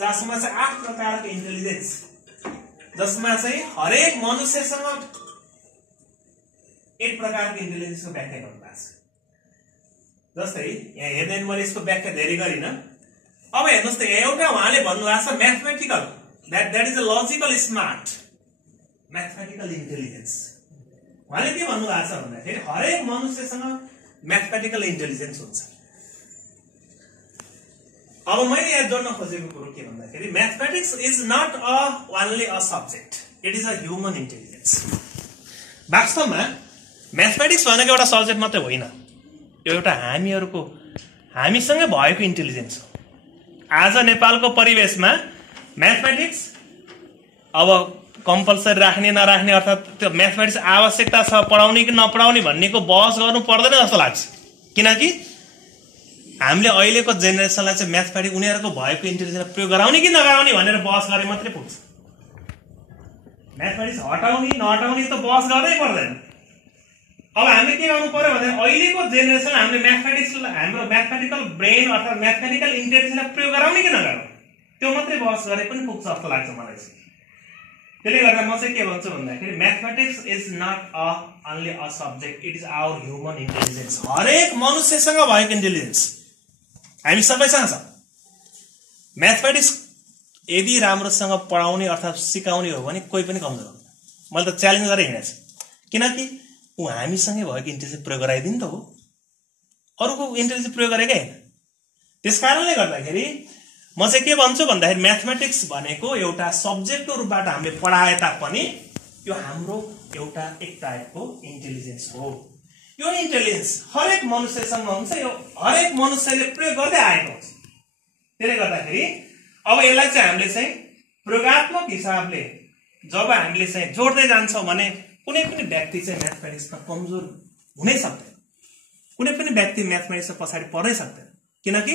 जसमा चाहिँ 8 प्रकारको इन्टेलिजेन्स, जसमा चाहिँ हरेक मनुष्यसँग 8 प्रकारको इन्टेलिजेन्सको व्याख्या गर्नुभएको छ। जस्तै यहाँ हेर्दैन, मैले यसको व्याख्या धेरै गरिन। अब हेर्नुहोस् त, एउटा उहाँले भन्नुभएको छ mathematical, that is a logical smart mathematical intelligence. उहाँले के भन्नुभएको छ भन्दाखेरि हरेक मनुष्यसँग म्याथमेटिकल इन्टेलिजेन्स हुन्छ। अब मैले यहाँ जोड्न खोजेको कुरो के भन्दाखेरि mathematics is not only a subject, it is a human intelligence. वास्तवमा म्याथमेटिक्स भनेको एउटा सब्जेक्ट मात्रै होइन, यो एउटा हामीसँगै भएको इन्टेलिजेन्स हो। आज नेपालको परिवेशमा म्याथमेटिक्स अब कम्पलसरी राख्ने नराख्ने, अर्थात् त्यो म्याथमेटिक्स आवश्यकता छ पढाउने कि नपढाउने भन्नेको बहस गर्नु पर्दैन जस्तो लाग्छ। किनकि हामीले अहिलेको जेनेरेसनलाई चाहिँ म्याथमेटिक्स उनीहरूको भएको इन्टेलिजेन्स प्रयोग गराउने कि नगराउने भनेर बहस गरे मात्रै पुग्छ। म्याथमेटिक्स हटाउने नहटाउने त बहस गर्नै पर्दैन। अब हामीले के गर्नु पर्यो भने अहिलेको जेनेरेसन हामीले म्याथमेटिक्सलाई, हाम्रो म्याथमेटिकल ब्रेन अर्थात् म्याथमेटिकल इन्टेलिजेन्सलाई प्रयोग गराउने कि नगराउने त्यो मात्रै बहस गरे पनि पुग्छ जस्तो लाग्छ मलाई चाहिँ। त्यसले गर्दा म चाहिँ के भन्छु भन्दाखेरि mathematics is not only a subject, it is our human intelligence. हरेक मनुष्यसँग भएको इन्टेलिजेन्स हामी सबैसँग छ। म्याथमेटिक्स यदि राम्रोसँग पढाउने अर्थात् सिकाउने हो भने कोही पनि कमजोर हुँदैन। मैले त च्यालेन्ज गरेर हिँडेको छु, किनकि ऊ हामीसँगै भएको इन्टेलिजेन्स प्रयोग गराइदिनु त हो, अरूको इन्टेलिजेन्स प्रयोग गरेकै होइन। त्यस कारणले गर्दाखेरि म चाहिँ के भन्छु भन्दाखेरि म्याथमेटिक्स भनेको एउटा सब्जेक्टको रूपबाट हामीले पढाए तापनि यो हाम्रो एउटा एक टाइपको इन्टेलिजेन्स हो। यो इन्टेलिजेन्स हरेक मनुष्यसँग हुन्छ, यो हरेक मनुष्यले प्रयोग गर्दै आएको हुन्छ। त्यसले गर्दाखेरि अब यसलाई चाहिँ हामीले चाहिँ प्रयोगात्मक हिसाबले जब हामीले चाहिँ जोड्दै जान्छौँ भने कुनै पनि व्यक्ति चाहिँ म्याथमेटिक्समा कमजोर हुनै सक्दैन, कुनै पनि व्यक्ति म्याथमेटिक्समा पछाडि पर्नै सक्दैन, किनकि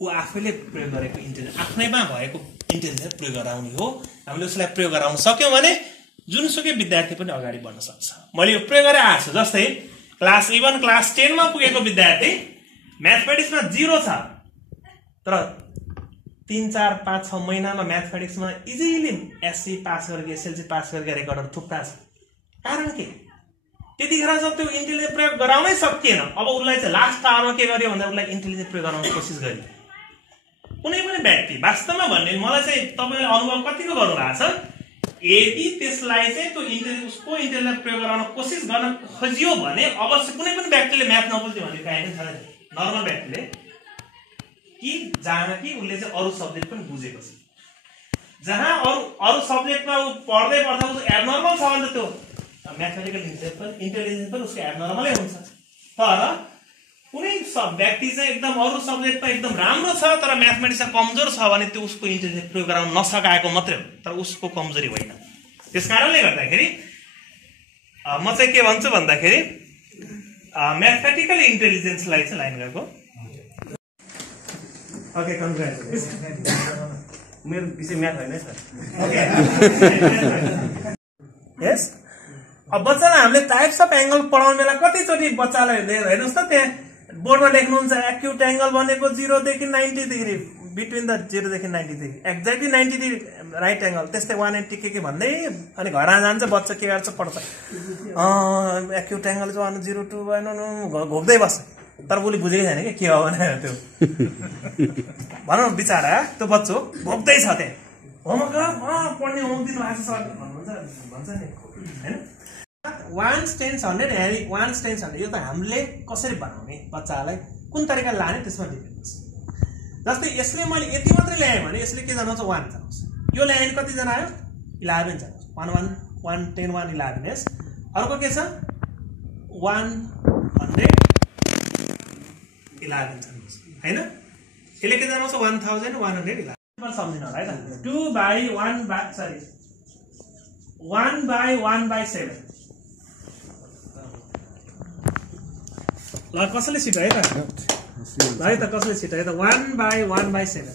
ऊ आफैले प्रयोग गरेको इन्टेलिजेन्स, आफ्नैमा भएको इन्टेलिजेन्स प्रयोग गराउने हो। हामीले उसलाई प्रयोग गराउन सक्यौँ भने जुनसुकै विद्यार्थी पनि अगाडि बढ्न सक्छ। मैले यो प्रयोग गरेर आएको छु। जस्तै इभन क्लास 10 मा पुगेको विद्यार्थी म्याथमेटिक्समा 0 छ, तर 3, 4, 5, 6 महिनामा म्याथमेटिक्समा इजिली एससी पास गरेको, एसएलसी पास गरेको रेकर्डहरू थुप्रा छ। कारण के? त्यतिखेर जब त्यो इन्टेलिजेन्स प्रयोग गराउनै सकिएन, अब उसलाई चाहिँ लास्ट आवरमा के गर्यो भन्दा उसलाई इन्टेलिजेन्स प्रयोग गराउन कोसिस गरियो। कुनै पनि व्यक्ति वास्तवमा भन्ने मलाई चाहिँ तपाईँले अनुभव कतिको गर्नुभएको छ, यदि त्यसलाई चाहिँ त्यो इन्टेलिजेन्स उसको इन्टेलिजेन्स प्रयोग गराउन कोसिस गर्न खोजियो भने अवश्य कुनै पनि व्यक्तिले म्याथ नबुझ्यो भने काहीँ पनि छैन। नर्मल व्यक्तिले कि जहाँ कि उसले चाहिँ अरू सब्जेक्ट पनि बुझेको छ, जहाँ अरू सब्जेक्टमा ऊ पढ्दै पढ्दा ऊ एबनर्मल छ भने त्यो म्याथमेटिकल इन्टेलिजेन्स पनि उसको एबनर्मलै हुन्छ। तर कुनै व्यक्ति चाहिँ एकदम अरू सब्जेक्टमा एकदम राम्रो छ तर म्याथमेटिक्समा कमजोर छ भने त्यो उसको इन्टेलिजेन्स प्रयोग गराउन नसकाएको मात्रै हो, तर उसको कमजोरी होइन। त्यस कारणले गर्दाखेरि म चाहिँ के भन्छु भन्दाखेरि म्याथमेटिकल इन्टेलिजेन्सलाई चाहिँ लाइन गएको। ओके, कन्ग्रेचुलेसन। मेरो विषय म्याथ होइन सर। ओके, यस। अब बच्चालाई हामीले टाइप्स अफ एंगल पढाउने बेला कतिचोटि बच्चालाई हेर्नुहोस् त, त्यहाँ बोर्डमा लेख्नुहुन्छ एक्युट एंगल भनेको 0 देखि 90 डिग्री, बिट्विन द 0 देखि 90 degree, exactly 90 degree right angle, त्यस्तै 180 के भन्दै अनि घरमा जान्छ बच्चा के गर्छ पढ्छ, एक्युट एंगल चाहिँ 0 to घोक्दै बस्छ, तर उसले बुझेकै छैन कि के हो भनेर। त्यो भनौँ बिचारा त्यो बच्चो घोक्दै छ, त्यहाँ होमवर्क पढ्ने होमवर्क दिनु भएको छ भन्छ नि होइन। 1/100 यो त हामीले कसरी बनाउने, बच्चालाई कुन तरिकाले लाने त्यसमा डिपेन्ड हुन्छ। जस्तै यसले मैले यति मात्रै ल्याएँ भने यसले के जनाउँछ 1 जनाउँछ, यो ल्याएँ भने कतिजना आयो 11 जनाउँछ, 1 1 1 10 1 11 यस। अर्को के छ 111 जनाउँछ हैन, यसले के जनाउँछ 1111 सम्झिनु होला है त। 1/1/7 ल कसैले छिटो है त, ल है त कसैले छिटो है त 1/1/7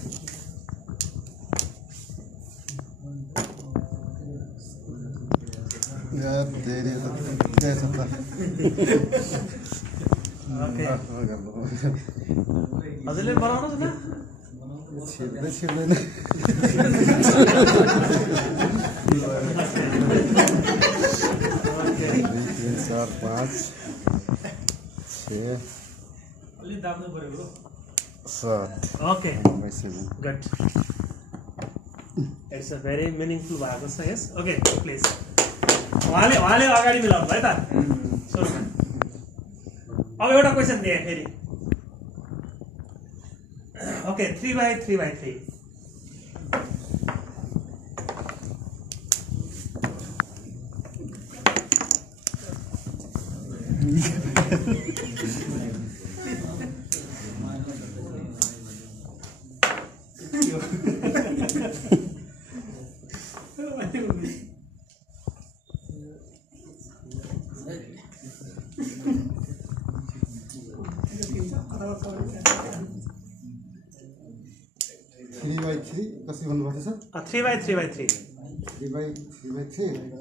हजुरले बनाउनुहोस् न। छिर्दै छिर्दैन 4 5 6 अलि दाब्नु पर्यो 7 okay good it's a very meaningful भएको छ यस ओके प्लिज उहाँले अगाडि मिलाउनु भयो त सुरुमा अब एउटा क्वेसन दिए फेरि ओके 3/3/3 3/3 कसरी भन्नुभएको छ 3/3/3 3/3/3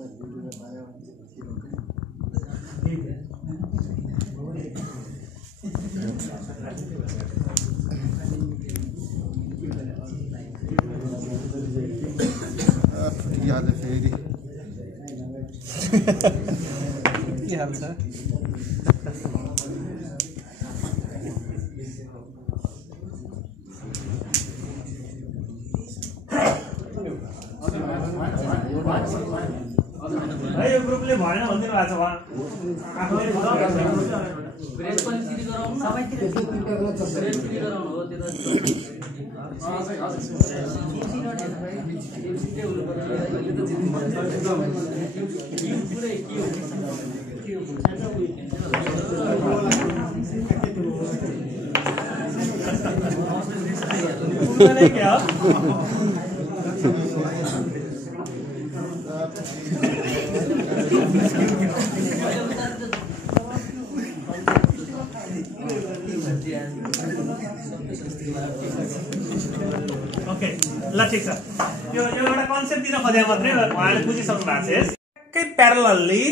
याद फेरि के हाल छ यो ग्रुपले भएन भनिदिनु भएको छ उहाँ आफूले क्या ओके ल ठीक छ यो एउटा कन्सेप्ट दिन खोजे मात्रै उहाँले बुझिसक्नु भएको छ यसकै प्यारलली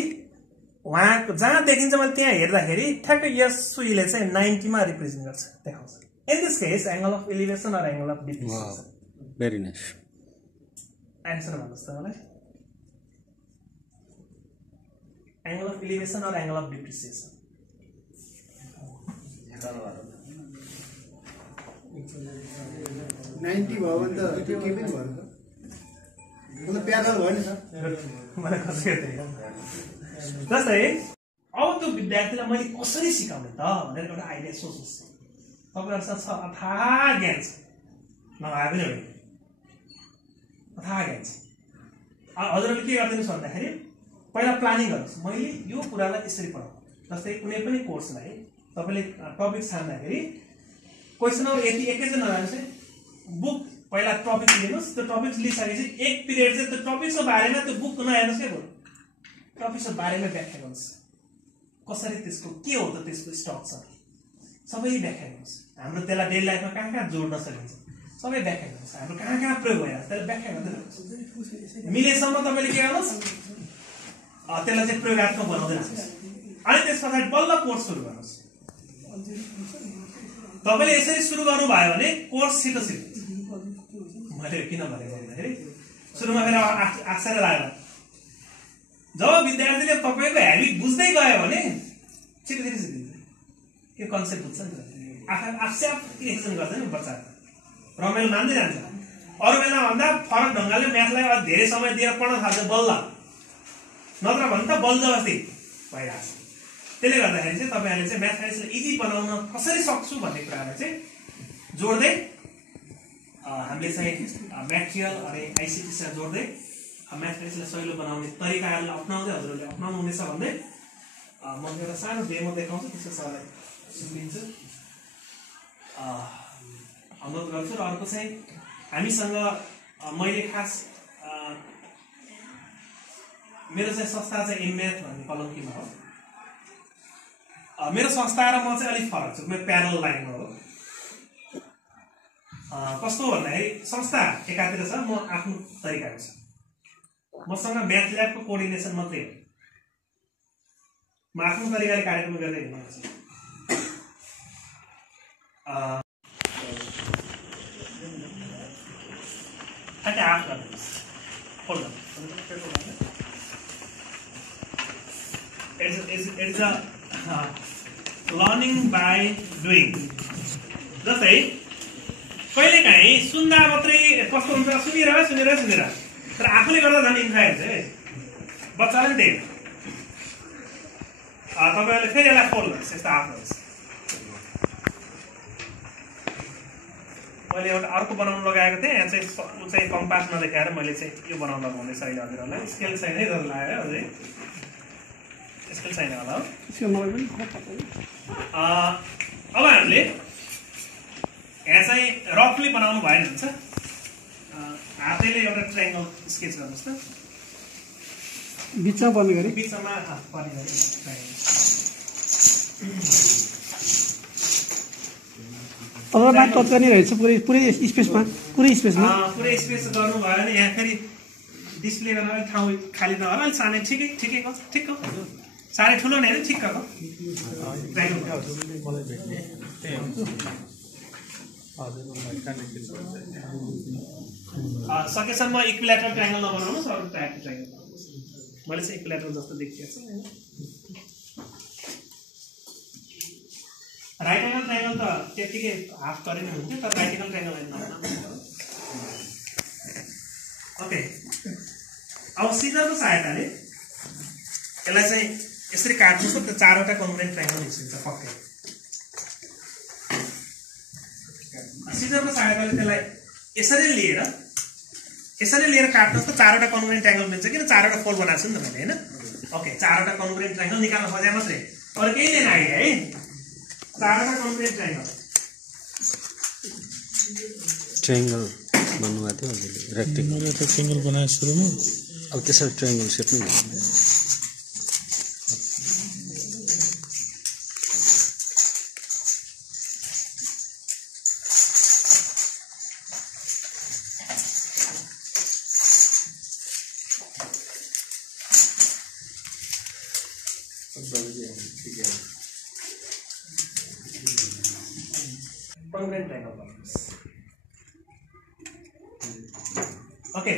उहाँ जहाँ देखिन्छ मैले त्यहाँ हेर्दाखेरि ठ्याक्कै यस सुईले चाहिँ 90 मा रिप्रेजेन्ट गर्छ देखाउँछ in this case angle of elevation or angle of depression very nice answer भन्नुस् त मलाई angle of elevation or angle of depreciation 90 भयो भने त त्यो के पनि भयो त मतलब प्यारल भयो नि त मलाई कसरी थियो जस्तै अब त्यो विद्यार्थीलाई मैले कसरी सिकाउने त भनेर एउटा आइडिया सोच्नुस् तपाईहरुसँग छ अथाह ज्ञान छ नभए पनि होइन अथाह ज्ञान छ हजुरले के गर्दिनुस् भन्दाखेरि पहिला प्लानिङ गर्नुस् मैले यो कुरालाई यसरी पढाउँ जस्तै कुनै पनि कोर्सलाई तपाईले टपिक छान्दाखेरि क्वेशनहरु यति एकैचोटि नजानुस् है बुक पहिला टपिक लिनुस् त्यो टपिक लिइसकेपछि एक पिरियड चाहिँ त्यो टपिकको बारेमा त्यो बुक नहेर्नुस् के भयो टपिकको बारेमा व्याख्या गर्नुस् कसरी त्यसको के हो त त्यसको स्ट्रक्चर सबै व्याख्या गर्नुस् हाम्रो त्यसलाई डेली लाइफमा कहाँ जोड्न सकिन्छ सबै व्याख्या गर्नुस् हाम्रो कहाँ प्रयोग भइरहेछ त्यसलाई व्याख्या गर्दै गर्नुस् मिलेसम्म तपाईले के गर्नुस् त्यसलाई चाहिँ प्रयोगात्मक बनाउँदै राख्नुस् अनि त्यसपछि बल्ल कोर्स सुरु गर्नुस् तपाईले यसरी सुरु गर्नुभयो भने कोर्स छिटो सिक्नुहुन्छ मैले किन भनेको भन्दाखेरि सुरुमा फेरि आश्चर्य लाग्यो जब विद्यार्थीले तपाईको ह्याबिट बुझ्दै गयो भने छिटो सिकिन्छ यो कन्सेप्ट बुझ्छ नि आफै एक्सन गर्छ नि बच्चा रमाइलो मान्दै जान्छ अरू बेला भन्दा फरक ढंगले म्याथलाई अझ धेरै समय दिएर पढ्न थाल्छ बल्ल नत्र भने त बलजबस्ती भइरहेछ त्यसले गर्दाखेरि चाहिँ तपाईहरुले चाहिँ म्याथमेटिक्सलाई इजी बनाउन कसरी सक्छु भन्ने कुरालाई चाहिँ जोड्दै हामीले चाहिँ म्याटेरियल अनि आईसीटीसँग जोड्दै म्याथमेटिक्सलाई सजिलो बनाउने तरिकाहरुलाई अपनाउँदै हजुरहरूले अपनाउनु हुनेछ भन्दै म एउटा सानो डेमो देखाउँछु त्यसको सरलाई सुनिदिन्छु अनुरोध गर्छु र अर्को चाहिँ हामीसँग मैले खास मेरो चाहिँ संस्था चाहिँ एमएथ भन्ने कलङ्कीमा हो मेरो संस्था र म चाहिँ अलिक फरक छु म प्यारल लाइनमा हो कस्तो भन्दाखेरि संस्था एकातिर छ म आफ्नो तरिकाको छ मसँग म्याथ ल्याबको कोअर्डिनेसन मात्रै हो म आफ्नो तरिकाले कार्यक्रम गर्दै हिँड्छु ठ्याक्कै हाफ गरिदिनुहोस् फोल्ड गर्नु it's a learning by doing जस्तै कहिलेकाहीँ सुन्दा मात्रै कस्तो हुन्छ सुनेर तर आफूले गर्दा झन् इन्फाइ हुन्छ है बच्चालाई पनि त्यही तपाईँहरूले फेरि यसलाई फोल्ड गर्नुहोस् यस्तो हाफ गर्नुहोस् मैले एउटा अर्को बनाउनु लगाएको थिएँ यहाँ चाहिँ ऊ चाहिँ कम्पास नदेखाएर मैले चाहिँ यो बनाउनु लगाउँदैछ अहिले हजुरहरूलाई स्केल छैन है जस्तो लाग्यो अझै स्केल छैन होला हो अब हामीले यहाँ चाहिँ रफली बनाउनु भएन हुन्छ हातैले एउटा ट्रायङ्गल स्केच गर्नुहोस् त बिचमा पर्ने गरी बिचमा पर्ने गरी अब बात कट गर्ने रहेछ पुरै स्पेसमा पुरै स्पेस गर्नु भयो भने यहाँ फेरि डिस्प्ले गर्न अलिक ठाउँ खाली नभएर अलिक सानै ठिक हो साह्रै ठुलो नै होइन ठिक्कको सकेसम्म इक्विल्याटरल ट्रायङ्गल नबनाउनुहोस् अरू टाइपको ट्रायङ्गल बनाउनुहोस् मैले चाहिँ इक्विल्याटरल जस्तो देखिएको छ राइट एङ्गल ट्रायङ्गल त त्यतिकै हाफ गरे नै हुन्थ्यो तर राइट एङ्गल ट्रायङ्गल ओके अब सिजरको सहायताले यसलाई चाहिँ यसरी काट्नुहोस् त त्यो चारवटा कन्ग्रुएन्ट ट्रायङ्गल निस्किन्छ पक्कै सिजरको सहायताले त्यसलाई यसरी लिएर काट्नुहोस् त चारवटा कन्ग्रुएन्ट ट्रायङ्गल मिल्छ किन चारवटा फोल्ड बनाएको छु नि त मैले होइन ओके चारवटा कन्ग्रुएन्ट ट्रायङ्गल निकाल्न खोजे मात्रै अरू केही लिएन आइडिया है चारवटा कन्ग्रुएन्ट ट्रायङ्गल भन्नुभएको थियो हजुरले रेक्टेङ्गल ट्रायङ्गल बनाए सुरुमा अब त्यसरी ट्रायङ्गल सेप नै कन्ग्रुएन्ट ट्रायङ्गल बनाउनुहोस् ओके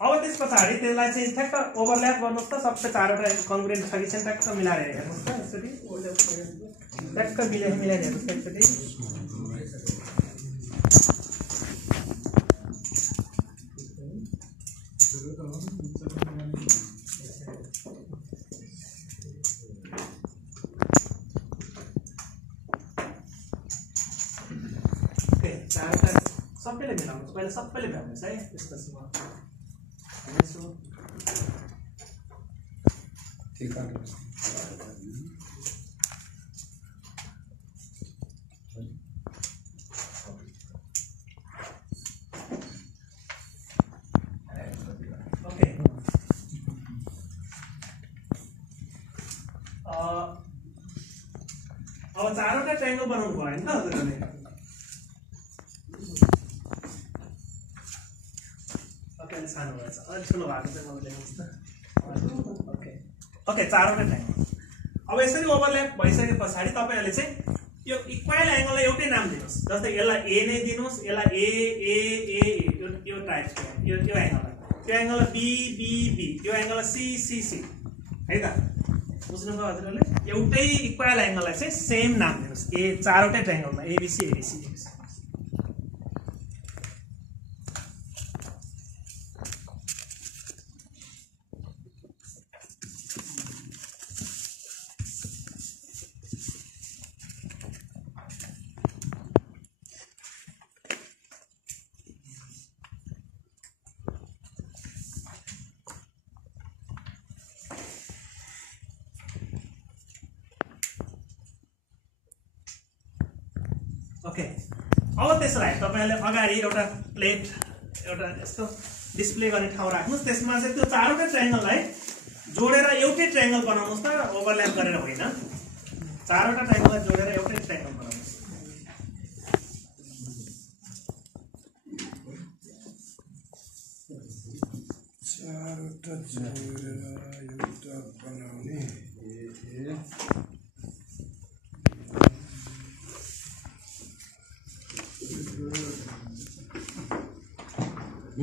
अब त्यस पछाडि त्यसलाई चाहिँ ठ्याक्क ओभरल्याप गर्नुहोस् त सबै चारवटा कन्ग्रुएन्ट छ कि छैन ट्याक्क मिलाएर हेर्नुहोस् त यसरी ट्याक्क मिलाएर हेर्नुहोस् एकचोटि सबैले मिलाउनुहोस् पहिला सबैले भ्याउनुहोस् है त्यसपछि म ओके अब चारवटा ट्रायङ्गल बनाउनु भयो नि त हजुरहरूले सानो भएछ अलिक ठुलो भएको चाहिँ मलाई ल्याउनुहोस् त ओके चारवटा ट्रायङ्गल अब यसरी ओभरल्याप भइसके पछाडि तपाईँहरूले चाहिँ यो इक्वल एङ्गललाई एउटै नाम दिनुहोस् जस्तै यसलाई ए नै दिनुहोस् यसलाई ए यो टाइपको यो एङ्गललाई त्यो एङ्गललाई बी यो एङ्गललाई सी है त बुझ्नुभयो हजुरहरूले एउटै इक्वल एङ्गललाई चाहिँ सेम नाम दिनुहोस् ए चारवटै ट्रायङ्गलमा एबिसी ओके अब त्यसलाई तपाईहरुले अगाडि एउटा प्लेट एउटा यस्तो डिस्प्ले गर्ने ठाउँ राख्नुस् त्यसमा चाहिँ त्यो चारवटा ट्रायङ्गललाई जोडेर एउटै ट्रायङ्गल बनाउनुस् त ओभरल्याप गरेर होइन चारवटा ट्रायङ्गललाई जोडेर एउटै ट्रायङ्गल बनाउनुस् चारवटा जोडेर एउटा बनाउने लाइ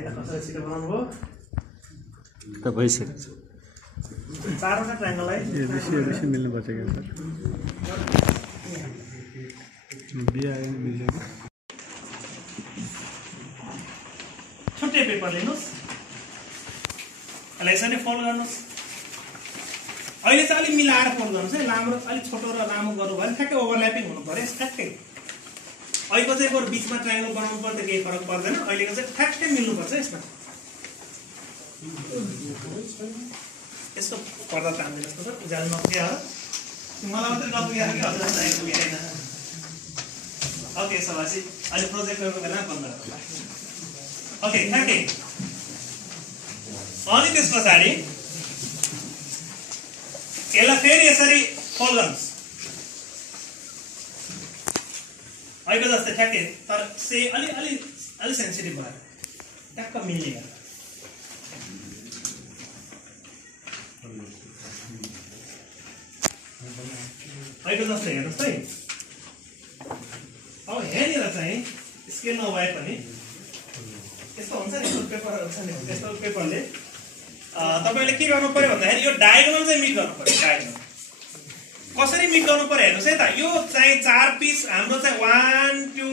त कसरी छिटो बनाउनु भयो त भइसक्यो छ। 4वटा ट्रायंगल है एबिसी मिल्नु पर्छ क्या सर। बी आयो मिल्यो। छुट्टै पेपर लिनुस्, यसलाई यसरी फोल्ड गर्नुस्। अहिले चाहिँ अलि मिलाएर फोल्ड गर्नुस् है, लामो अलि छोटो र लामो गर्नु भयो भने ठ्याक्कै ओभरल्यापिङ हुनु पर्यो ठ्याक्कै। अहिलेको चाहिँ बरु बिचमा ट्रायंगल बनाउनु पर्दा केही फरक पर्दैन, अहिलेको चाहिँ ठ्याक्कै मिल्नु पर्छ यसमा। यसको पर्दा तान्दिनु जस्तो छ, उज्यालो नपुग्यो हो, मलाई मात्रै नपुग्यो कि हजुरलाई चाहिँ पुगेन। ओके यसो भएपछि अहिले प्रोजेक्टरको बेला बन्द गर्नु। ओके ठ्याक्कै। अनि त्यस पछाडि यसलाई फेरि यसरी फोल्ड गर्नुहोस्, अहिलेको जस्तै ठ्याक्कै, तर से अलि अलि अलि सेन्सिटिभ भएर ट्याक्क मिल्ने गरेर। अहिलेको जस्तै हेर्नुहोस् है। अब यहाँनिर चाहिँ स्केल नभए पनि यस्तो हुन्छ नि, पेपरहरू छ नि, यस्तो पेपरले तपाईँले के गर्नु पर्यो भन्दाखेरि यो डायगोनल चाहिँ मिट गर्नु पर्यो। डायगोनल कसरी मिट गर्नु पर्यो हेर्नुहोस् है त। यो चाहिँ 4 पिस हाम्रो चाहिँ 1 2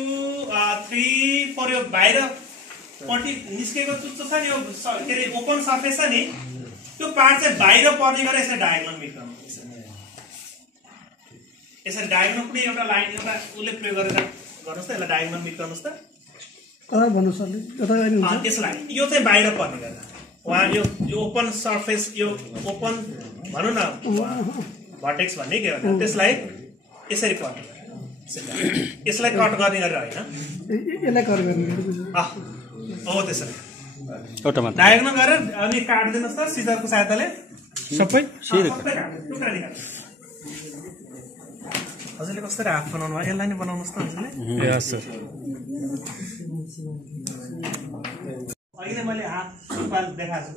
3 4 यो बाहिरपट्टि निस्केको चुच्चो छ नि, यो के अरे ओपन सर्फेस छ नि, त्यो पार्ट चाहिँ बाहिर पर्ने गरेर यसरी डायगोनल मिट गर्नु पर्छ। यसरी डायगोनल कुनै एउटा लाइन एउटा उसले प्रयोग गरेर गर्नुहोस् त, यसलाई डायगोनल मिट गर्नुहोस् त। कता भन्नु सर कता गर्नु हुन्छ त्यसलाई यो चाहिँ बाहिर पर्ने गरेर वहाँ यो ओपन सर्फेस, यो ओपन भनौँ न भर्टेक्स भन्ने के भन्छ, त्यसलाई यसरी पर्ने गरेर यसलाई कट गर्ने गरेर होइन, यसलाई कट गर्ने हो त्यसरी एउटामा डायगोनल गरेर अनि काट्दिनुहोस् त सिजरको सहायताले सबै टुक्रा निकाल्नु। हजुरले कसरी हाफ बनाउनु भयो, यसलाई नै बनाउनुहोस् त हजुरले। सर अहिले मैले हाफ देखाएको छु,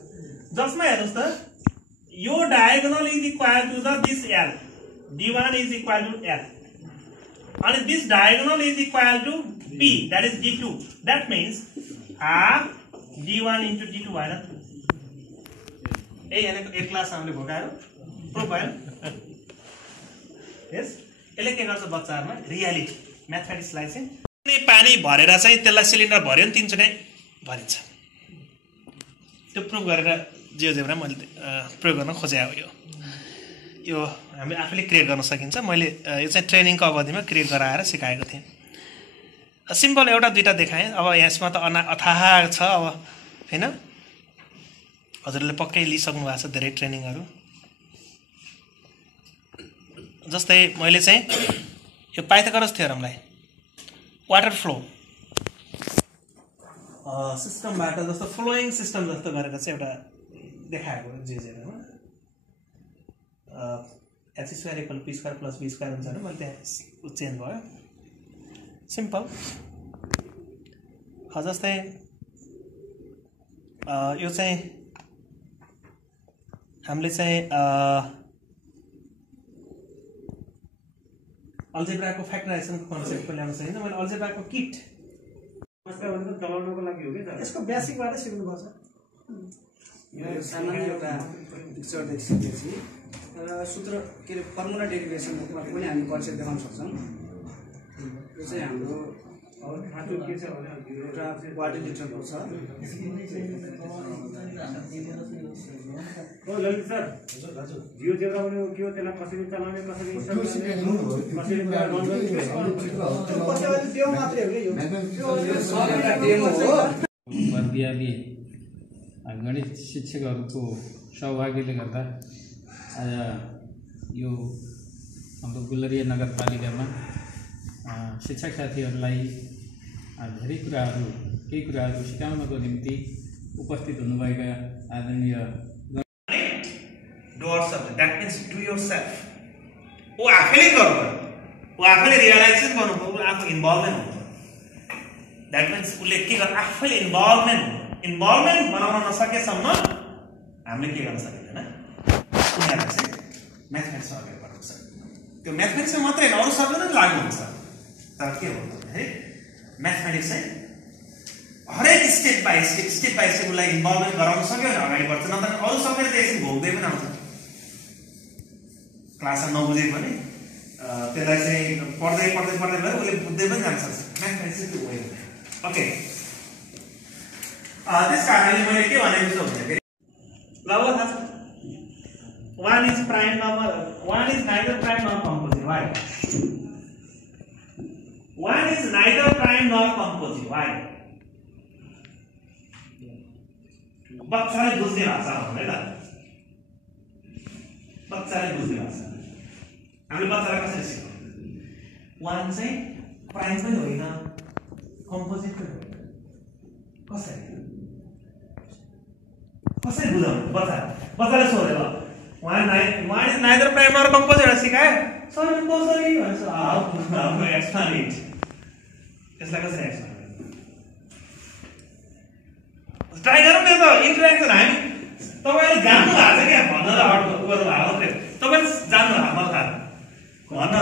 जसमा हेर्नुहोस् त यो diagonal is equal to the this L, d1 is equal to L, अनि this diagonal is equal to p, that is d2, that means half d1 into d2 भएन। यही एक क्लास हामीले भोकाएर प्रोफाइल यस यसले के गर्छ बच्चाहरुमा रियालिटी म्याथमेटिक्सलाई चाहिँ पानी भरेर चाहिँ त्यसलाई सिलिन्डर भर्यो नि तीनचोटि भरिन्छ। त्यो प्रुभ गरेर जियोजेब्रा मैले प्रयोग गर्न खोजे हो। यो हामीले आफैले क्रिएट गर्न सकिन्छ। मैले यो चाहिँ ट्रेनिङको अवधिमा क्रिएट गराएर सिकाएको थिएँ। सिम्पल एउटा दुईटा देखाएँ। अब यसमा त अथाह छ अब हैन, हजुरले पक्कै लिइसक्नु भएको छ धेरै ट्रेनिङहरू। जस्तै मैले चाहिँ यो पाइथागोरस थ्योरमलाई वाटर फ्लो सिस्टमबाट जस्तो फ्लोइङ सिस्टम जस्तो गरेर चाहिँ एउटा देखाएको जियोजेब्रामा। h² = p² + v² हुन्छ भने मैले त्यहाँ चेन्ज भयो। सिम्पल। जस्तै यो चाहिँ हामीले चाहिँ अल्जेब्राको फ्याक्टराइजेसनको कन्सेप्टको ल्याउन सकिन्छ। मैले अल्जेब्राको किट चलाउनको लागि हो कि यसको बेसिकबाट सिक्नुपर्छ। यो सामान्य एउटा पिक्चर देखिसकेपछि सूत्र के अरे फर्मुला डेरिभेसनमा पनि हामी कन्सेप्ट देखाउन सक्छौँ। यो चाहिँ हाम्रो एउटा क्वाड्रिलेटरल छ। ललित सर जियोजेब्रा भने के हो, त्यसलाई कसरी चलाउने, कसरी त्यो मात्रै हो कि यो वर्गीयले गणित शिक्षकहरूको सहभागीले गर्दा आज यो हाम्रो गुलरिया नगरपालिकामा शिक्षक साथीहरूलाई धेरै कुराहरू केही कुराहरू सिकाउनको निम्ति उपस्थित हुनुभएका आदरणीय द्याट मिन्स डु योरसेल्फ। ऊ आफैले गर्नुपर्यो, ऊ आफैले रियलाइजेसन गर्नुपर्यो, ऊ आफू इन्भल्भमेन्ट हुनुपर्यो। द्याट मिन्स उसले के गर्नु, आफैले इन्भल्भमेन्ट बनाउन नसकेसम्म हामीले के गर्न सकिँदैन। उनीहरूलाई चाहिँ म्याथमेटिक्समा अगाडि बढ्नु। सक्छ त्यो म्याथमेटिक्समा मात्रै हैन अरु सबैमा लागू हुन्छ तर के हो भन्दाखेरि म्याथमेटिक्स चाहिँ हरेक स्टेप बाइ स्टेप उसलाई इन्भल्भमेन्ट गराउन सक्यो भने अगाडि बढ्छ नत्र अरु सबैले एकछिन भोग्दै पनि आउँछ क्लासमा नबुझे पनि त्यसलाई चाहिँ पढ्दै भए उसले बुझ्दै पनि जान सक्छ म्याथमेटिक्स चाहिँ त्यो हो ओके त्यस कारणले मैले के भनेको छु भन्दाखेरि ल थाहा छ 1 is prime number 1 is neither prime nor composite why 1 is neither prime nor composite why बच्चाले बुझ्ने भाषा हो है त बच्चाले बुझ्ने भाषा हामीले बच्चालाई कसरी सिकाउँछौँ 1 चाहिँ प्राइम पनि होइन कम्पोजिट पनि होइन कसरी बुझाउनु बच्चाले सोध्यो ल 1 is neither prime nor composite सिकाए सर कसरी भन्छ हाम्रो एक्सप्लेन त्यसलाई कसरी एक्सप्लेन ट्राई गरौँ न त इन्टरेक्सन हामी तपाईले जान्नु भएको छ क्या भन्न र अटको गर्नु भएको थियो तपाईले जान्नु भएको भन्न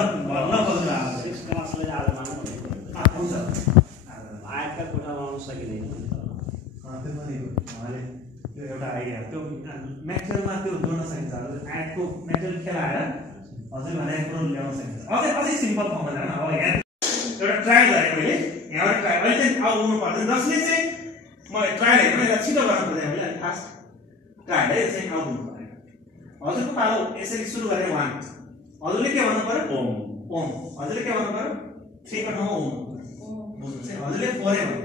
खोज्नु भएको 6 क्लासले आज मान्नु हुन्छ आयतका कोठा बनाउन सकिँदैन त्यो पनि उहाँले त्यो एउटा आइडिया त्यो म्याक्सवेलमा त्यो जोड्न सकिन्छ आयतको म्याक्सवेल खेलाएर अझै भने कुरो ल्याउन सकिन्छ अझै सिम्पल फर्ममा जान अब यहाँ एउटा ट्राई गरेँ मैले यहाँबाट ट्राई अहिले चाहिँ आउनु पर्दैन जसले चाहिँ म ट्राई हेर्नु यसलाई छिटो गर्न खोजेँ मैले अलिक फास्ट ट्राई है चाहिँ आउनु पर्यो हजुरको पालो यसरी सुरु गरेँ 1 हजुरले के भन्नु पर्यो ओम हजुरले के भन्नु पर्यो 3 को 9 ओम बुझ्नुहुन्छ हजुरले 4 भन्नु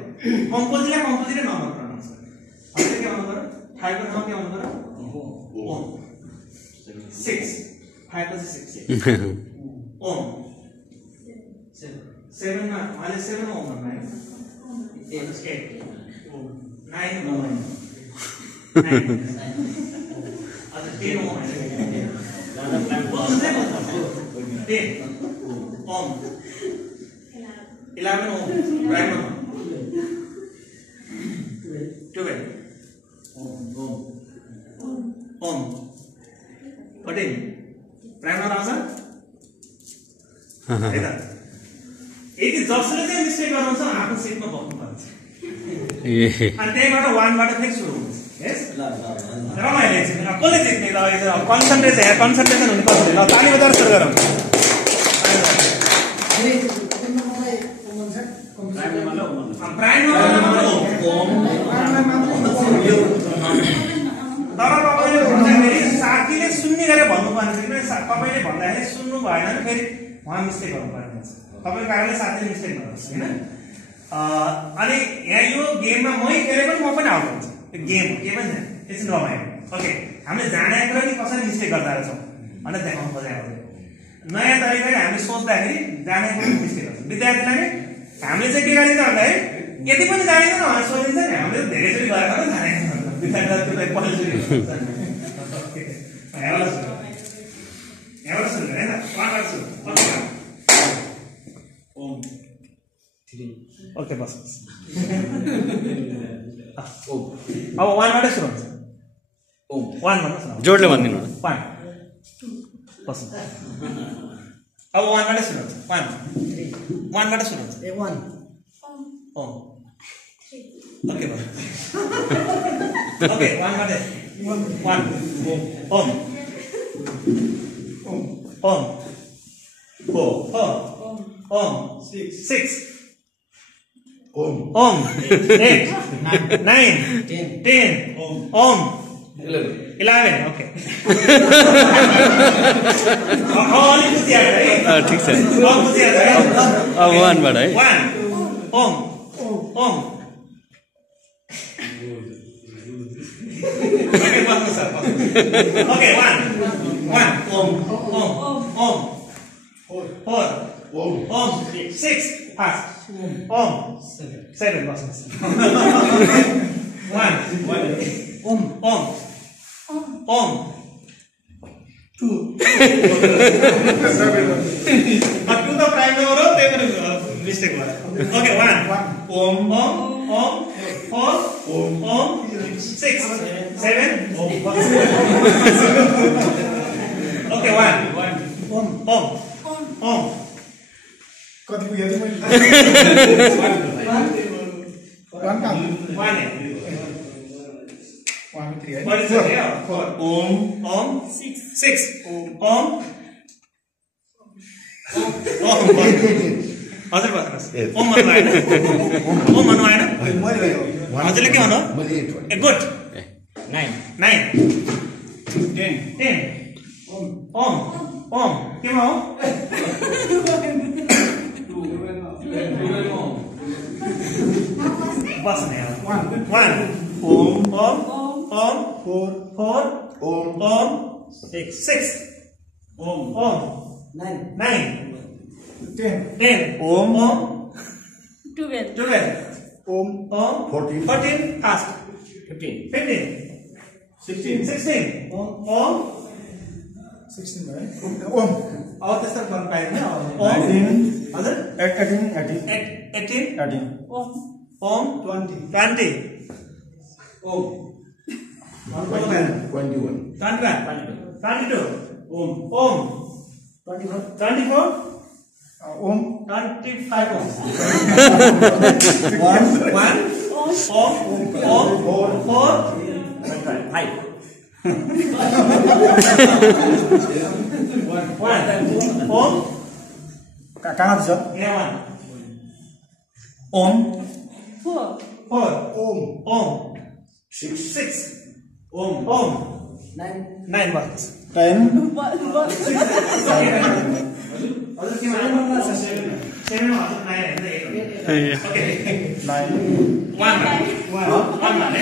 कम्पोजिटले नम्बर प्रनाउन्स गर्नु हजुरले के भन्नु पर्यो 5 को 9 के भन्नु पर्यो ओम 6 5 पछि 6 ओम 7 मा अहिले 7 ओम भन्नु है 8 9 ओम 9 हजुर 10 ओम 10 ओम 11 ओम प्राइम नम्बर 12 ओम 14 प्राइम नम्बर आउँछ है त यदि जसले चाहिँ मिस्टेक गराउँछ आफ्नो सिटमा बस्नु पर्छ अनि त्यहीबाट 1 बाट फेरि सुरु हुन्छ यस रमाइलो एकछिन कसले जित्ने ल कन्सन्ट्रेसन हुनु पर्छ ल ताली बजाएर सुरु गरौँ प्राइम नम्बर तर तपाईले भन्दाखेरि साथीले सुन्ने गरेर भन्नुपर्ने छ किन तपाईले भन्दाखेरि सुन्नु भएन भने फेरि उहाँ मिस्टेक गर्नुपर्ने हुन्छ तपाईको कारणले साथीले मिस्टेक गर्छ हैन अनि यहाँ यो गेममा मै खेले पनि म पनि आउट हुन्छ यो गेम हो के पनि एकछिन रमाइलो ओके हामीले जानेको कुरा नि कसरी मिस्टेक गर्दा रहेछौँ भनेर देखाउनु खोजेको नयाँ तरिकाले हामीले सोच्दाखेरि जानेको पनि मिस्टेक गर्छ विद्यार्थीलाई हामीले चाहिँ के गरिन्छ भन्दाखेरि यति पनि जानेदैन भनेर सोधिन्छ नि हामीले धेरैचोटि गरेको पनि जानेको विद्यार्थीलाई पहिलोचोटि यहाँबाट सुरु गरेँ ओम 3 ओके बस अब 1 बाट सुरु हुन्छ ओम 1 भन्नुस् न जोडले भनिदिनु 1 बस अब 1 बाट सुरु हुन्छ 1 बाट सुरु हुन्छ 1 ओम ओके बस ओके 1 बाट 1 ओम ओम 4 ओम 6 ओम 8 9 10 ओम 11 ओके ठिक छ अब 1 बाट है 1 ओम ओम ओके 1 ओम ओम ओम 4 ओम 6 fast ओम 7 बस 1 ओम ओम ओम 2 but 2 the prime number हो त्यही पनि मिस्टेक भयो ओके 1 ओम ओम ओम 4 ओम 6 7 ओम ओके 1 ओम कति पुग्यो त मैले वन काम वन है वन थ्री है what is it here four om 6 om हजुर बस्नुहोस् ओम भन्नु भएन ओम भन्नु भएन हजुरले के भन्नु ए गुड 9 10 ओम केमा हो बस्ने वन ओम फोर ओम 6 ओम 9 10 ओम 12 ओम 14 fast 15 16 ओम 16 है ओम और त्यस्तो गर्न पाइदैन ओम हजुर 18 ओम 20 ओम 21 22 ओम 24 ओम 25 ओम 1 ओम 4 5 ओम कहाँ छ 11 ओम 4 ओम 6 ओम 9 बस 10 हजुर के भन्नु छ 7 हजुर 9 हैन ओके 9 1 भने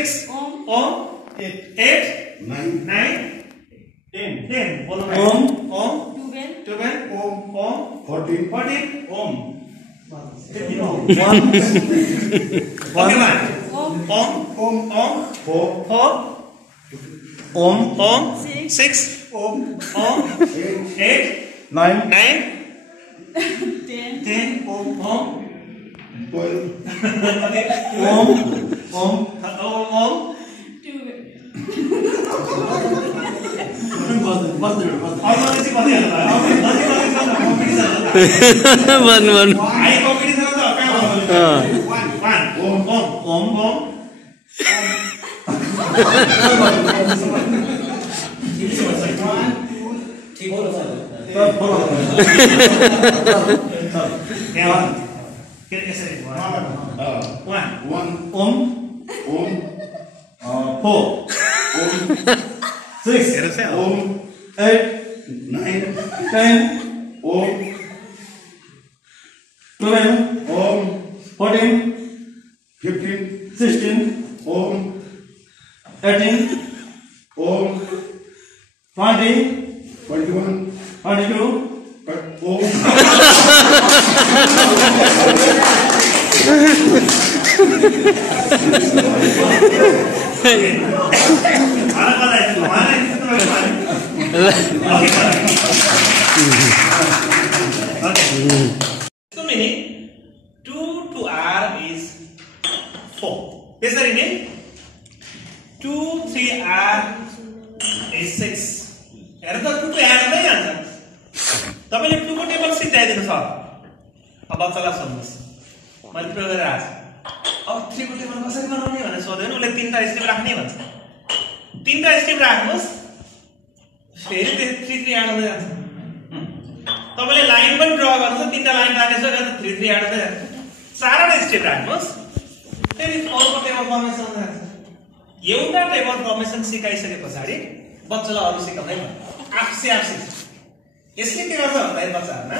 6 ओम 8 9 10 बोलो ओम 12 ओम 14 ओम 15 ओम 1 ओम 4 ओम 6 ओम 8 9 10 ओम 12 Om So meaning 2 to R is 4. त्यसरी नै 2 3R is 6. हेर त 2 को R नै हाल्छ तपाईले 2 को टेबल सिधाइदिनु छ अब बच्चालाई सोध्नुस् मैले प्रयोग गरेर आछु अब 3 को टेबल कसरी बनाउने भनेर सोध्यो भने उले तीनटा स्टेप राख्ने भन्छ तीनटा स्टेप राख्नुस् फेरि त्यो 3 3 आउँदै जान्छ तपाईले लाइन पनि ड्रा गर्नुस् तीनटा लाइन राखेछ भने 3 3 आउँदै जान्छ चारवटा स्टेप राख्नुस् फेरि अर्को टेबल फर्मेसन हुन्छ एउटा टेबल फर्मेसन सिकाइसके पछाडी बच्चालाई अरु सिकाउँदैन आफसे आफसे यसले के गर्छ भन्दाखेरि बच्चाहरुमा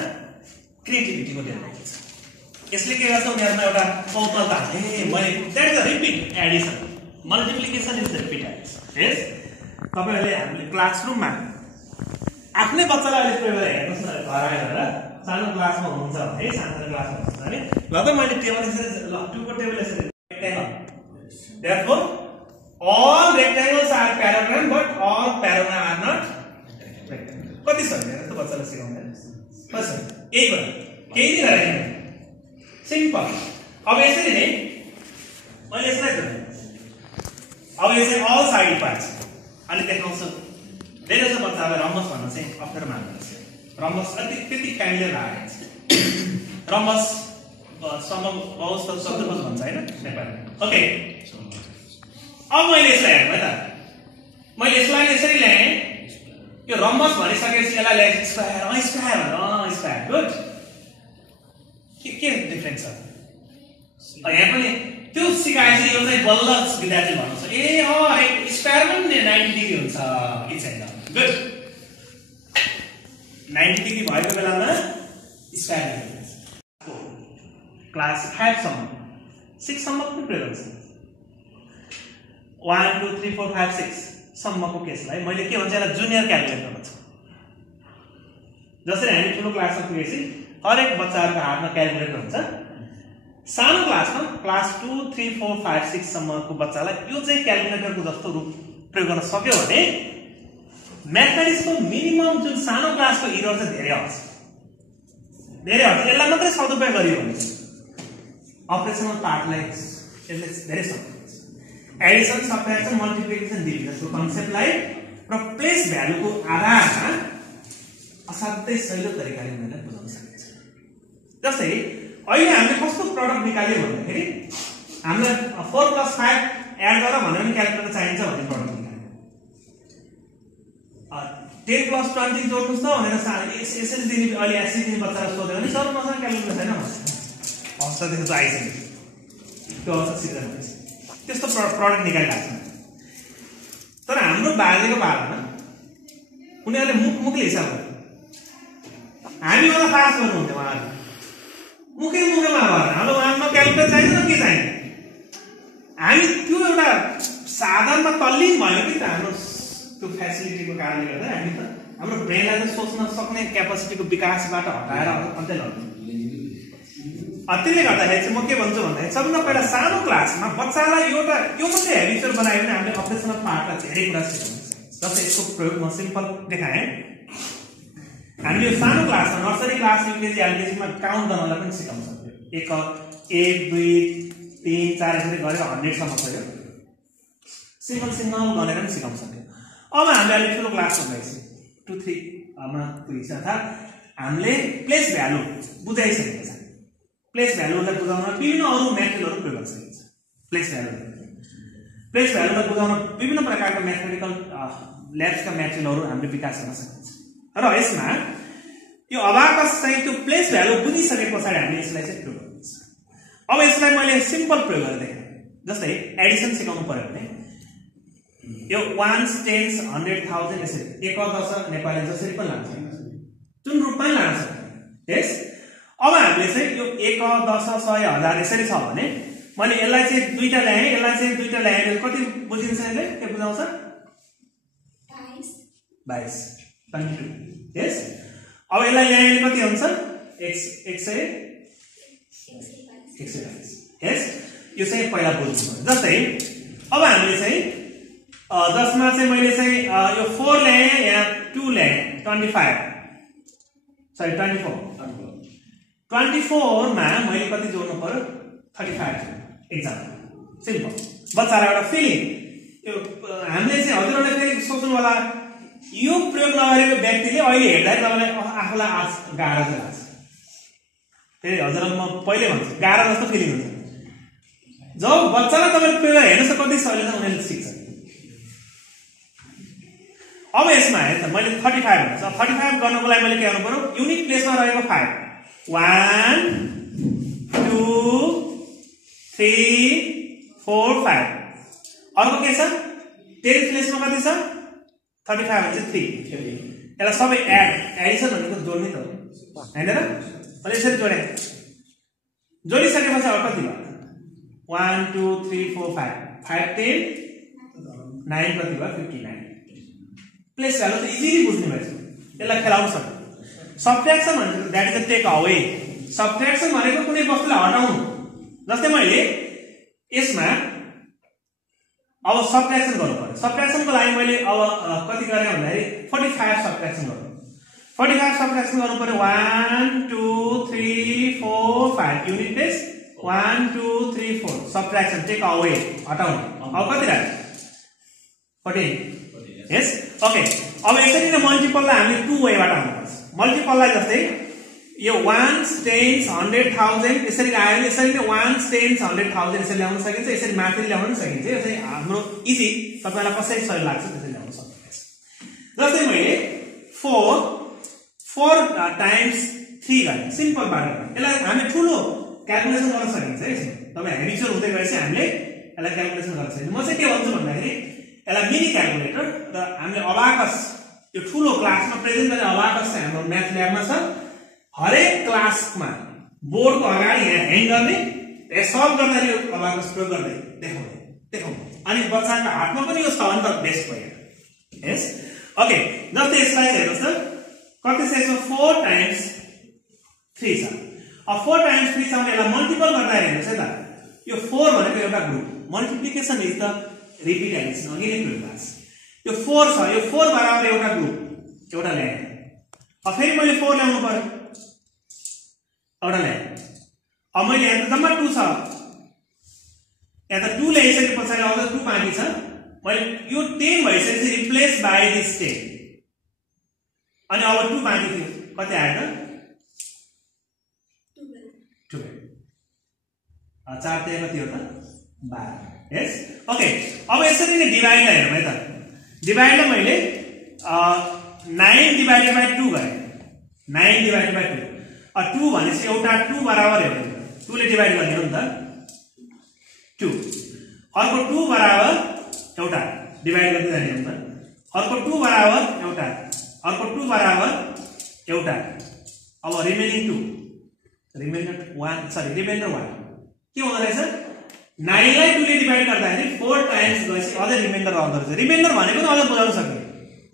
क्रिएटिभिटीको डेभलपमेन्ट हुन्छ यसले के गर्छ उनीहरुमा एउटा कौशलता ए मैले that is a repeat addition multiplication is the repeat addition यस तपाईहरुले हामीले क्लासरुममा आफ्नै बच्चालाई अहिले प्रयोग गरेर हेर्नुस् न घर आएर सानो क्लासमा हुनुहुन्छ भने सानो क्लासमा हुनुहुन्छ भने ल त मैले टेबल यसरी ल 2 को टेबल यसरी rectangle therefore all rectangles are parallelogram but all parallelogram are not rectangle कति छ हेर त बच्चालाई सिकाउँदैन बस एक हो केही नि गरेन सिम्पल। अब यसरी नै मैले यसलाई जोडेँ। अब यो चाहिँ अल साइड पार्ट अनि देखाउँछु। धेरै जसो बच्चालाई रम्बस भन्न चाहिँ अप्ठ्यारो मान्नुहुन्छ। रम्बस त्यति फ्यामिलियर लागेको छ। रम्बस समबाहुस चतुर्भुज भन्छ हैन नेपाली। ओके, अब मैले यसलाई हेर्नु है त। मैले यसलाई यसरी ल्याएँ। यो रम्बस भनिसकेपछि यसलाई ल्याएँ स्क्वायर स्क्वायर स्क्वायर। गुड। के डिफरेन्स छ यहाँ पनि त्यो सिकाएपछि यो चाहिँ बल्ल विद्यार्थी भन्नुहुन्छ ए स्क्वायर पनि 90 डिग्री हुन्छ कि छैन। गुड। 90 डिग्री भएको बेलामा स्क्वायर क्लास 5 सम्म 6 सम्म पनि प्रयोग हुन्छ। 1 2 3 4 5 6 सम्मको केसलाई मैले के भन्छ यसलाई जुनियर क्याल्कुलेटर भन्छ। जसरी हामी ठुलो क्लासमा पुगेपछि हरेक बच्चाहरुको हातमा क्याल्कुलेटर हुन्छ। सानो क्लासमा क्लास 2 3 4 5 6 सम्मको बच्चालाई यो चाहिँ क्याल्कुलेटरको जस्तो रूप प्रयोग गर्न सक्यो भने म्याथमेटिक्सको मिनिमम जुन सानो क्लासको इरर चाहिँ धेरै आउँछ। यसलाई मात्रै सदुपयोग गरियो भने अपरेसनल पार्टलाई यसले धेरै सपोर्ट गर्छ। एडिसन सबट्र्याक्सन मल्टिप्लिकेसन डिभिजनको कन्सेप्टलाई र प्लेस भ्यालुको आधारमा असाध्यै सजिलो तरिकाले उनीहरूलाई बुझाउन सकिन्छ। जस्तै अहिले हामीले कस्तो प्रडक्ट निकाल्यो भन्दाखेरि हामीलाई 4 + 5 एड गर भनेर पनि क्याल्कुलेटर चाहिन्छ भन्ने प्रडक्ट निकाल्यो। 10 + 20 जोड्नुस् त भनेर यसरी दिने अहिले एससी दिने बच्चालाई सोध्यो भने सर मसँग क्याल्कुलेटर छैन भन्छ। अवस्था त्यस्तो आइसक्यो। त्यो अवस्था सिद्धै हुन्छ। त्यस्तो प्रडक्ट निकालिरहेको छ। तर हाम्रो बाजेको पालामा उनीहरूले मुखले हिसाब गर्यो। हामी वाला पास गर्नुहुन्थ्यो उहाँहरू मुखैमा भयो हाम्रो उहाँमा क्याल्कुलेटर चाहिन्छ के चाहिन्छ। हामी त्यो एउटा साधनमा तल्लीन भयो कि त हाम्रो त्यो फेसिलिटीको कारणले गर्दा हामी त हाम्रो ब्रेनलाई त सोच्न सक्ने क्यापासिटीको विकासबाट हटाएर अन्तै लग्यो। त्यसले गर्दाखेरि चाहिँ म के भन्छु भन्दाखेरि सबभन्दा पहिला सानो क्लासमा बच्चालाई एउटा यो मात्रै हेबिचुअल बनायो भने हामीले अपरेसनल पार्टलाई धेरै कुरा सिकाउन सक्छौँ। जस्तै यसको प्रयोग म सिम्पल देखाएँ। हामीले यो सानो क्लासमा नर्सरी क्लास युकेजी एलकेजीमा काउन्ट गर्नलाई पनि सिकाउन सक्छौँ। 1 2 3 4 यसरी गरेर 100 सम्म पुग्यो। सिंगल गरेर पनि सिकाउन सक्छौँ। अब हामीले अहिले ठुलो क्लासमा गएपछि 2 3 मा पुगिन्छ। अर्थात् हामीले प्लेस भ्यालु बुझाइसकेको छ। प्लेस भ्यालुलाई बुझाउन विभिन्न अरू मेथडहरू प्रयोग गर्न सकिन्छ। प्लेस भ्यालुलाई बुझाउन विभिन्न प्रकारका म्याथमेटिकल ल्याब्सका मेथडहरू हामीले विकास गर्न सकिन्छ। र यसमा यो अबाकस चाहिँ त्यो प्लेस भ्यालु बुझिसके पछाडि हामीले यसलाई चाहिँ प्रयोग गर्नुपर्छ। अब यसलाई मैले सिम्पल प्रयोग गरेर देखाएँ। जस्तै एडिसन सिकाउनु पर्यो भने यो 1s 10s 100,000 यसरी 1 10 नेपाली जसरी पनि लाग्छ जुन रूपमा लाग्न सक्छ। यस अब हामीले चाहिँ यो 1 10 100 1000 यसरी छ भने मैले यसलाई चाहिँ दुईटा ल्याएँ यसलाई चाहिँ दुईटा ल्याएँ कति बुझिन्छ यसले के बुझाउँछ 22 22 यस। अब यसलाई ल्याएँ कति हुन्छ 122 यस। यो चाहिँ पहिला बुझ्नु पर्यो। जस्तै अब हामीले चाहिँ जसमा चाहिँ मैले चाहिँ यो 4 ल्याएँ यहाँ 2 ल्याएँ 24 मा मैले कति जोड्नु पर्यो 35 एक्जाम्पल सिम्पल बच्चालाई एउटा फिलिङ। यो हामीले चाहिँ हजुरहरूले फेरि सोच्नु होला यो प्रयोग नगरेको व्यक्तिले अहिले हेर्दा तपाईलाई आफूलाई गाह्रो चाहिँ लाग्छ। फेरि हजुरलाई म पहिले भन्छु गाह्रो जस्तो फिलिङ हुन्छ। जब बच्चालाई तपाईले प्रयोग हेर्नुहोस् कति सजिलो उनीहरूले सिक्छ। अब यसमा हेर त मैले 35 भनेको छ। 35 गर्नको लागि मैले के गर्नु पर्यो युनिट प्लेसमा रहेको 5 1 2 3 4 5 अर्को के छ 10 प्लेसमा कति छ 35 भने 3 यसलाई सबै एडिसन भनेको जोड्ने त हो हैन र। अनि यसरी जोडे जोडिसकेपछि अब कति भयो 1 2 3 4 5 5 10 9 कति भयो 59। प्लेस भ्यालु त इजिली बुझ्ने भएछ। यसलाई खेलाउन सक्छ। सबट्र्याक्सन भनेको that is a take away. Subtraction भनेको कुनै वस्तुलाई हटाउनु। जस्तै मैले यसमा अब सबट्र्याक्सन गर्नु पर्यो। सबट्र्याक्सनको लागि मैले अब कति गरे भन्दाखेरि 45 सबट्र्याक्सन गर्नु। 45 सब्ट्र्याक्सन गर्नु पर्यो 1 2 3 4 5 unit place 1 2 3 4 subtraction take away हटाउनु अब कति राख्यो 14 यस ओके अब यसरी नै मल्टिपललाई हामीले 2 वेबाट हाल्नुपर्छ मल्टिपललाई जस्तै यो 1 10 100,000 यसरी आयो यसरी नै 1 10 100,000 यसरी ल्याउन सकिन्छ यसरी माथि ल्याउन सकिन्छ यसरी हाम्रो इजी तपाईलाई कसरी सजिलो लाग्छ त्यसरी ल्याउन सक्नुहुन्छ जस्तै मैले 4 टाइम्स 3 गरे सिम्पल बाटो यसलाई हामी ठुलो क्याल्कुलेसन गर्न सकिन्छ है तपाई हेबिचुअल हुँदै गएपछि हामीले यसलाई क्याल्कुलेसन गर्न सकिन्छ म चाहिँ के भन्छु भन्दाखेरि यसलाई मिनी क्याल्कुलेटर र हामीले अबाकस यो ठुलो क्लासमा प्रेजेन्ट गर्ने अबाकस चाहिँ हाम्रो म्याथ ल्याबमा छ हरेक क्लासमा बोर्डको अगाडि यहाँ ह्याङ गर्ने सल्भ गर्दा यो अबाकस प्रयोग गर्दै देखाउने अनि बच्चाको हातमा पनि यो छ भने त बेस्ट भयो यस ओके जस्तै यसलाई हेर्नुस् त कति छ यसो 4 टाइम्स 3 छ अब 4 टाइम्स 3 छ भने यसलाई मल्टिपल गर्दा हेर्नुस् है त यो 4 भनेको एउटा group multiplication is the repeat Edison अघि नै प्रयोग भएको छ यो 4 छ यो 4 बराबर एउटा ग्रुप एउटा ल्याएँ अब फेरि मैले 4 ल्याउनु पर्यो एउटा ल्याएँ अब मैले यहाँ त जम्मा 2 छ यहाँ त 2 ल्याइसके पछाडि अझ 2 बाँकी छ मैले यो 10 भइसकेपछि रिप्लेस बाइ दिस 10 अनि अब 2 बाँकी थियो कति आयो त 12 4 3 कति हो त 12 यस ओके अब यसरी नै डिभाइडलाई हेरौँ है त डिभाइडलाई मैले 9 डिभाइडेड बाइ 2 गरे 9 डिभाइडेड बाइ 2 2 भनेपछि एउटा 2 बराबर एउटा 2 ले डिभाइड गर्ने हो नि त 2 अर्को 2 बराबर एउटा डिभाइड गर्दै जाने हो नि त अर्को 2 बराबर एउटा अर्को 2 बराबर एउटा अब रिमेनिङ 2 रिमेन्डर 1 के हुँदो रहेछ 9 लाई 2 ले डिभाइड गर्दाखेरि 4 टाइम्स गएपछि अझै रिमेन्डर आउँदो रहेछ रिमेन्डर भनेको अझ बुझाउन सक्यो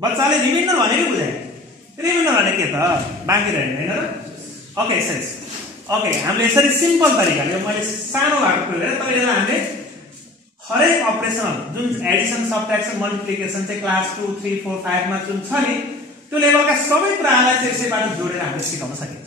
बच्चाले रिमेन्डर भनेको बुझाए रिमेन्डर भनेको के त बाँकी रहेन हैन र ओके सर ओके हामीले यसरी सिम्पल तरिकाले मैले सानो भएको प्रयोग गरेँ तपाईले हामीले हरेक अपरेसन जुन एडिसन सबट्र्याक्सन मल्टिप्लिकेसन चाहिँ क्लास 2 3 4 5 मा जुन छ नि त्यो लेभलका सबै कुरालाई चाहिँ यसैबाट जोडेर हामीले सिकाउन सकिन्छ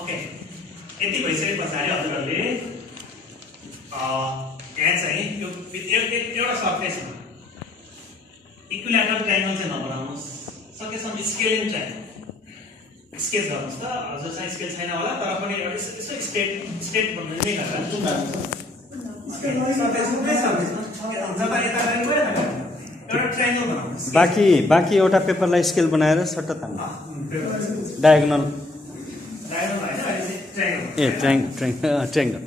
ओके यति भइसके पछाडि हजुरहरूले यहाँ चाहिँ यो एउटा सर्फेसमा इक्विल्याटरल ट्रायंगल चाहिँ नबनाउनुस् सकेसम्म स्केलिङ ट्रायंगल स्केच गर्नुस् त हजुर चाहिँ स्केल छैन होला तर पनि एउटा यसो स्ट्रेट बनाउनु नै गर्दा बाकी एउटा पेपरलाई स्केल बनाएर सट्ट तान्नु डायगोनल ए ट्रायंगल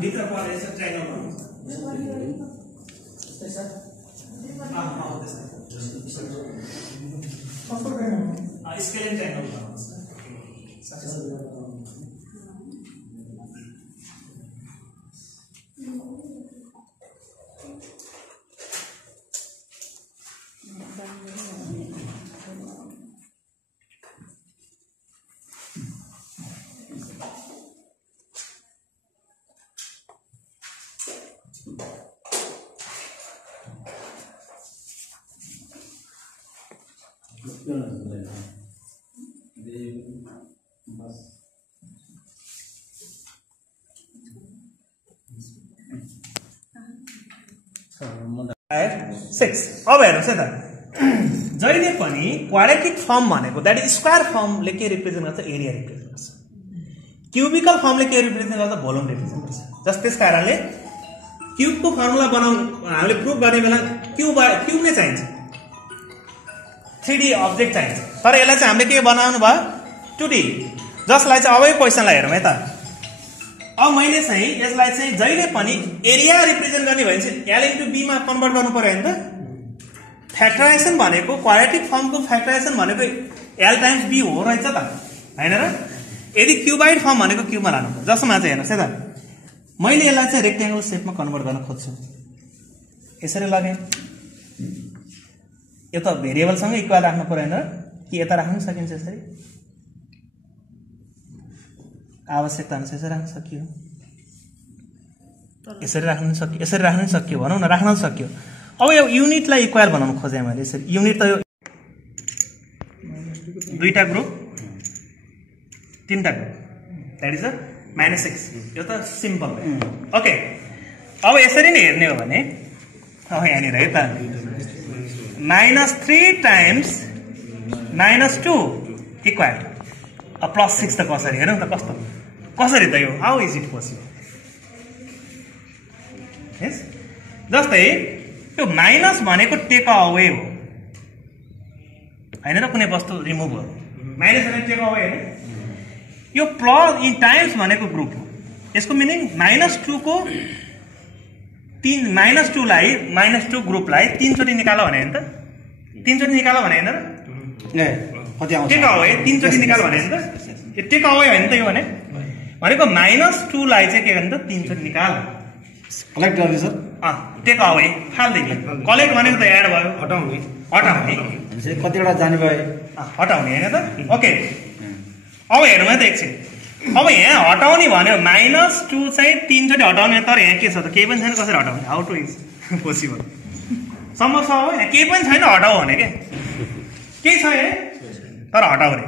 भित्र परेछ ट्रायंगल स्केलिङ ट्रायंगल बनाउनुस् अब हेर्नुहोस् है त जहिले पनि क्वाड्रेटिक फर्म भनेको द्याट इज स्क्वायर फर्मले के रिप्रेजेन्ट गर्छ एरिया रिप्रेजेन्ट गर्छ क्युबिकल फर्मले के रिप्रेजेन्ट गर्छ भोल्युम रिप्रेजेन्ट गर्छ जस त्यस कारणले क्युबको फर्मुला बनाउनु हामीले प्रुभ गर्ने बेला क्युब नै चाहिन्छ 3D अब्जेक्ट चाहिन्छ तर यसलाई चाहिँ हामीले के बनाउनु भयो 2D जसलाई चाहिँ अबै क्वेसनलाई हेरौँ है त अब मैले चाहिँ यसलाई चाहिँ जहिले पनि एरिया रिप्रेजेन्ट गर्ने भने चाहिँ L into B मा कन्भर्ट गर्नु पर्यो हैन त फ्याक्टराइजेसन भनेको क्वाड्रेटिक फर्मको फ्याक्टराइजेसन भनेको L टाइम्स B हो रहेछ त हैन र यदि क्युबाइड फर्म भनेको क्युबमा लानु पर्छ जसमा चाहिँ हेर्नुस् है त मैले यसलाई चाहिँ रेक्टेंगल शेपमा कन्भर्ट गर्न खोज्छु यसरी लगे यो त भेरिएबलसँग इक्वल राख्नु पर्दैन कि यता राख्न सकिन्छ यसरी आवश्यकता अनुसार यसरी राख्न सकियो यसरी राख्न सकियो भनौं न राख्न सकियो अब यो युनिटलाई इक्वल बनाउन खोजे मैले यसरी युनिट त यो दुईटा ग्रुप तीनटा ग्रुप दैट इज -6 यो त सिम्पल भयो ओके अब यसरी नै हेर्ने हो भने अब यहाँनिर है त -3 टाइम्स -2 इक्वल +6 त कसरी हेरौँ त कसरी त यो हाउ इज इट पोसिबल यस जस्तै यो माइनस भनेको टेक अवे हो हैन र कुनै वस्तु रिमुभ हो माइनस भनेको टेक अवे हैन यो प्लस इन टाइम्स भनेको ग्रुप हो यसको मिनिङ -2 को -2 लाई -2 ग्रुपलाई 3 चोटी निकाल्यो भने हैन त 3 चोटी निकाल्यो भने हैन र कति आउँछ टेक अवे 3 चोटी निकाल्यो भने हैन त यो टेक अवे हैन त यो भनेको -2 लाई चाहिँ के गर्नु त 3 चोटी निकाल कलेक्ट गर्ने सर टेक अवे फाल्दै कलेक्ट भनेको त एड भयो हटाउने कतिवटा जाने भयो हटाउने हैन त ओके अब हेर्नु है त एकछिन अब यहाँ हटाउने भन्यो -2 चाहिँ 3 चोटी हटाउने तर यहाँ के छ त केही पनि छैन कसरी हटाउने हाउ टु इज पोसिबल समस्या हो यहाँ केही पनि छैन हटाऊ भने के केही छ यहाँ तर हटाउने